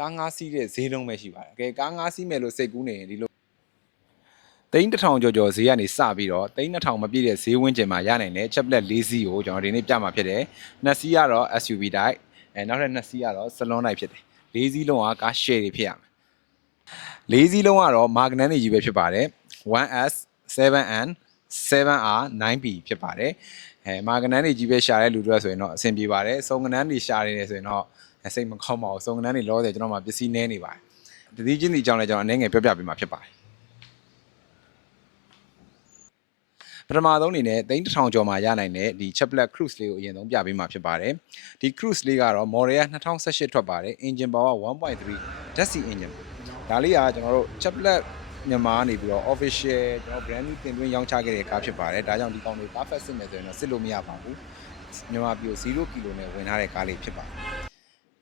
ကားငါးစီးတဲ့ဈေးလုံးပဲရှိပါတယ်ကဲကားငါးစီးမယ်လို့စိတ်ကူးနေရင်ဒီလိုသိန်း1000ကျော်ဈေးကနေစပြီးတော့သိန်း2000မပြည့်တဲ့ဈေးဝန်းကျင်မှာရနိုင်တဲ့ချက်ပလက်၄စီးကိုကျွန်တော်ဒီနေ့ပြမှာဖြစ်တယ်နှစ်စီးကတော့ SUV တိုက်နောက်ထပ်နှစ်စီးကတော့စလွန်တိုက်ဖြစ်တယ်၄စီးလုံးကကား share တွေဖြစ်ရမယ်၄စီးလုံးကတော့ Magnan တွေကြီးပဲဖြစ်ပါတယ် 1S 7N 7R 9B ဖြစ်ပါတယ်Magnan တွေကြီးပဲရှာတဲ့လူတွေဆိုရင်တော့အဆင်ပြေပါတယ်စုံကနန်းတွေရှာနေတယ်ဆိုရင်တော့စိတ်မကောင်းပါဘူးစုံကနန်းတွေလောတယ်ကျွန်တော်မှပစ္စည်းနည်းနေပါတယ်တတိချင်းဒီအကြောင်းလည်းကျွန်တော်အနေငယ်ပြောပြပေးမှာဖြစ်ပါတယ်ပထမဆုံးအနေနဲ့သိန်း1000ကျော်မှာရနိုင်တဲ့ဒီ Chevrolet Cruze လေးကိုအရင်ဆုံးပြပေးမှာဖြစ်ပါတယ်ဒီ Cruze လေးကတော့ model က2018ထွက်ပါတယ် engine power 1.3 ဓာတ်ဆီ engine ဒါလေးကကျွန်တော်တို့ Chevrolet မြန်မာနေပြီးတော့ official ကျွန်တော် brand new တင်သွင်းရောင်းချခဲ့တဲ့ကားဖြစ်ပါတယ်ဒါကြောင့်ဒီကောင်တွေ perfect စစ်မယ်ဆိုရင်တော့စစ်လို့မရပါဘူးမြန်မာပြည်0ကီလိုနဲ့ဝင်ထားတဲ့ကားလေးဖြစ်ပါတယ်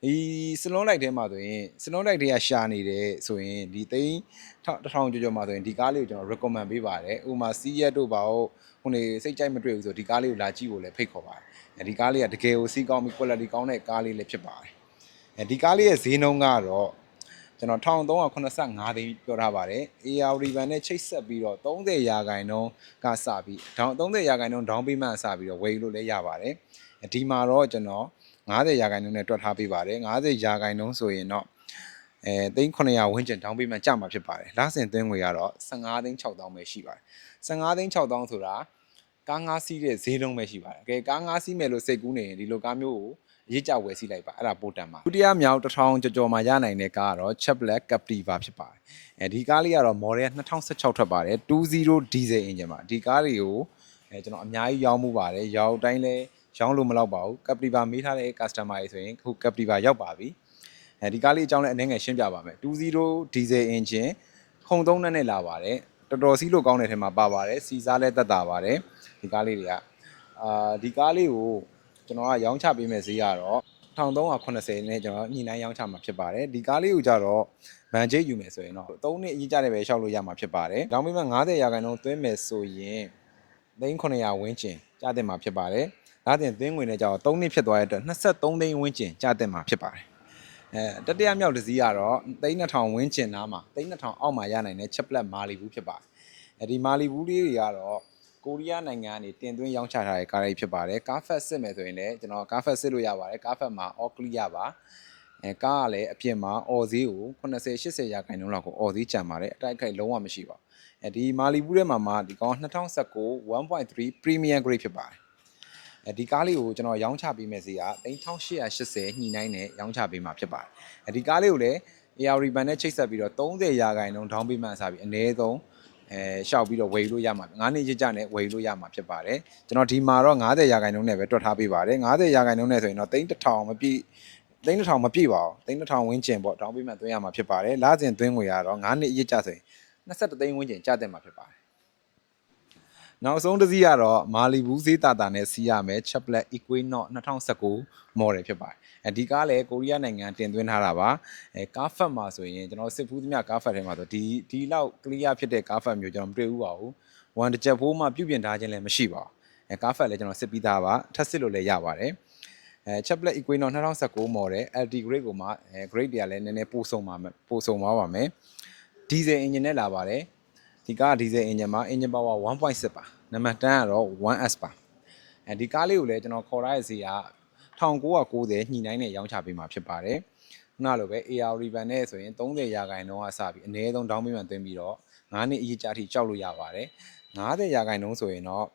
ဒီစလွန်လိုက်ထဲမှာဆိုရင်စလွန်လိုက်တွေကရှာနေတယ်ဆိုရင်ဒီသိန်း1000ကျော်မှာဆိုရင်ဒီကားလေးကိုကျွန်တော် recommend ပေးပါတယ်ဥပမာစီးရက်တို့ပါဟုတ်ဟိုနေစိတ်ကြိုက်မတွေ့ဘူးဆိုဒီကားလေးကိုလာကြည့်ဖို့လည်းဖိတ်ခေါ်ပါတယ်ဒီကားလေးကတကယ်ကိုစီးကောင်းပြီး quality ကောင်းတဲ့ကားလေးလည်းဖြစ်ပါတယ်ဒီကားလေးရဲ့ဈေးနှုန်းကတော့ကျွန်တော်1385သိန်းပြောထားပါတယ် AR Ribbon နဲ့ချိတ်ဆက်ပြီးတော့30ရာခိုင်နှုန်းကစပြီး30ရာခိုင်နှုန်း down payment စပြီးတော့ဝယ်လို့လည်းရပါတယ်ဒီမှာတော့ကျွန်တော်50ရာခိုင်နှုန်းနဲ့တွက်ထားပေးပါတယ်50ရာခိုင်နှုန်းဆိုရင်တော့သိန်း900ဝန်းကျင် down payment ကျမှာဖြစ်ပါတယ်လစဉ်သွင်းငွေကတော့15သိန်း6000ပဲရှိပါတယ်15သိန်း6000ဆိုတာကားငါးစီးတဲ့ဈေးလုံးပဲရှိပါတယ်ကဲကားငါးစီးမယ်လို့စိတ်ကူးနေရင်ဒီလိုကားမျိုးကိုအရေးကြဝယ်စီးလိုက်ပါအဲ့ဒါပိုတန်ပါဒုတိယမြောက်1000ကျော်မှာရနိုင်တဲ့ကားကတော့ Chevrolet Captiva ဖြစ်ပါတယ်ဒီကားလေးကတော့ model 2016ထွက်ပါတယ်20 diesel engine ပါဒီကားတွေကိုကျွန်တော်အများကြီးရောင်းမှုပါတယ်ရောက်တိုင်းလဲရောင်းလို့မလောက်ပါဘူး Captiva မေးထားတဲ့ customer တွေဆိုရင်ခု Captiva ရောက်ပါပြီဒီကားလေးအကြောင်းလည်းအနည်းငယ်ရှင်းပြပါမယ်20 diesel engine ခုံသုံးနဲ့လာပါတယ်တော်တော်စီးလို့ကောင်းတဲ့ထဲမှာပါပါတယ်စီစားလဲတက်တာပါတယ်ဒီကားလေးတွေကဒီကားလေးကိုကျွန်တော်ကရောင်းချပေးမယ်ဈေးကတော့1380နဲ့ကျွန်တော်ညှိနှိုင်းရောင်းချမှာဖြစ်ပါတယ်ဒီကားလေးကိုကြတော့ဗန်ချိတ်ယူမယ်ဆိုရင်တော့3နှစ်အကြီးကြတယ်ပဲရှောက်လို့ရမှာဖြစ်ပါတယ်။နောက်ပြီးမှ90ရာခိုင်နှုန်းသွင်းမယ်ဆိုရင်3900ဝန်းကျင်ကျတဲ့မှာဖြစ်ပါတယ်။ဒါတင်သွင်းငွေနဲ့ကြတော့3နှစ်ဖြစ်သွားတဲ့အတွက်23သိန်းဝန်းကျင်ကျတဲ့မှာဖြစ်ပါတယ်။တတိယမြောက်တစ်စီးကတော့3000ဝန်းကျင်နားမှာ3000အောက်မှာရနိုင်တဲ့ Chevrolet Malibu ဖြစ်ပါတယ်။ဒီ Malibu လေးတွေကတော့ကိုရီးယားနိုင်ငံကနေတင်သွင်းရောင်းချထားတဲ့ကားတွေဖြစ်ပါတယ်ကားဖက်စစ်မယ်ဆိုရင်လည်းကျွန်တော်ကားဖက်စစ်လို့ရပါတယ်ကားဖက်မှာ all clear ပါကားကလည်းအပြင်မှာ အော်ဈေးကို80-80ရာခိုင်နှုန်းလောက်ကိုအော်ဈေးကျန်ပါတယ်အတိုက်ခိုက်လုံးဝမရှိပါဘူးဒီမာလီဘူးထဲမှာဒီကောင်2019 1.3 premium grade ဖြစ်ပါတယ်ဒီကားလေးကိုကျွန်တော်ရောင်းချပေးမယ်ဈေးက3880ညှိနှိုင်းနဲ့ရောင်းချပေးမှာဖြစ်ပါတယ်ဒီကားလေးကိုလည်း AR Ribbon နဲ့ချိတ်ဆက်ပြီးတော့30ရာခိုင်နှုန်း down payment စပြီးအနည်းဆုံးရှောက်ပြီးတော့ဝယ်လို့ရမှာ9နှစ်ရကြနဲ့ဝယ်လို့ရမှာဖြစ်ပါတယ်ကျွန်တော်ဒီမှာတော့90ရာခိုင်နှုန်းနဲ့ပဲတွက်ထားပေးပါတယ်90ရာခိုင်နှုန်းနဲ့ဆိုရင်တော့3000မပြည့်3000မပြည့်ပါဘူး3000ဝန်းကျင်ပေါ့ down payment သွင်းရမှာဖြစ်ပါတယ်လစဉ်သွင်းငွေကတော့9နှစ်ရကြဆိုရင်21သိန်းဝန်းကျင်ကျတဲ့မှာဖြစ်ပါတယ်နောက်ဆုံးတစ်စီးကတော့ Malibu ဈေးတာတာနဲ့စီးရမယ် Chevrolet Equinox 2019 model ဖြစ်ပါတယ်ဒီကားလည်းကိုရီးယားနိုင်ငံတင်သွင်းထားတာပါကားဖက်မှာဆိုရင်ကျွန်တော်စစ်ဖူးသမျှကားဖက်ထဲမှာဆိုဒီလောက် clear ဖြစ်တဲ့ကားဖက်မျိုးကျွန်တော်မတွေ့ဘူးပါဘူးone တစ်ချက်ဖိုးမှပြုပြင်ထားခြင်းလည်းမရှိပါဘူးကားဖက်လည်းကျွန်တော်စစ်ပြီးသားပါထပ်စစ်လို့လည်းရပါတယ်Chevrolet Equinox 2019 model LT grade ကိုမှ grade တွေကလည်းနည်းနည်းပို့ဆုံးပါမယ် diesel engine နဲ့လာပါတယ်ဒီကား diesel engine မှာ engine power 1.6 ပါနံပါတ်10ကတော့ 1S ပါဒီကားလေးကိုလည်းကျွန်တော်ခေါ်ထားတဲ့ဈေးက1990ညှိနှိုင်းနဲ့ရောင်းချပေးမှာဖြစ်ပါတယ်ခုနလိုပဲ AR Ribbon နဲ့ဆိုရင်30ရာခိုင်နှုန်းကစပြီးအနည်းဆုံး down payment သွင်းပြီးတော့9နှစ်အရေးကြာထိကြောက်လို့ရပါတယ်90ရာခိုင်နှုန်းဆိုရင်တော့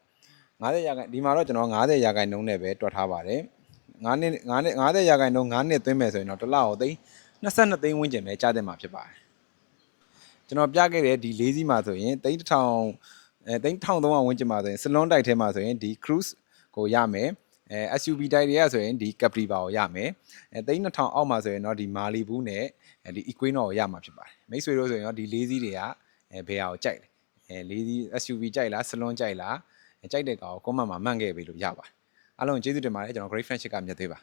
90ရာခိုင်ဒီမှာတော့ကျွန်တော်90ရာခိုင်နှုန်းနဲ့ပဲတွက်ထားပါတယ်90ရာခိုင်နှုန်း9နှစ်သွင်းမယ်ဆိုရင်တော့တစ်လကို22သိန်းဝန်းကျင်ပဲကျတဲ့မှာဖြစ်ပါတယ်ကျွန်တော်ပြခဲ့တဲ့ဒီ၄စီးမှာဆိုရင်1300ဝန်းကျင်မှာဆိုရင်စလွန်တိုက်ထဲမှာဆိုရင်ဒီ Cruze ကိုရမယ်SUV တိုက်တွေကဆိုရင်ဒီ Captiva ကိုရမယ်3000အောက်မှာဆိုရင်တော့ဒီ Malibu နဲ့ဒီ Equinox ကိုရမှာဖြစ်ပါတယ်မိတ်ဆွေတို့ဆိုရင်တော့ဒီ၄စီးတွေကဘယ်ဟာကိုကြိုက်လဲ၄စီး SUV ကြိုက်လားစလွန်ကြိုက်လားကြိုက်တဲ့ကောင်ကို comment မှာမှတ်ခဲ့ပေးလို့ရပါတယ်အားလုံးကျေးဇူးတင်ပါတယ်ကျွန်တော် Great Friendship ကမြတ်သေးပါ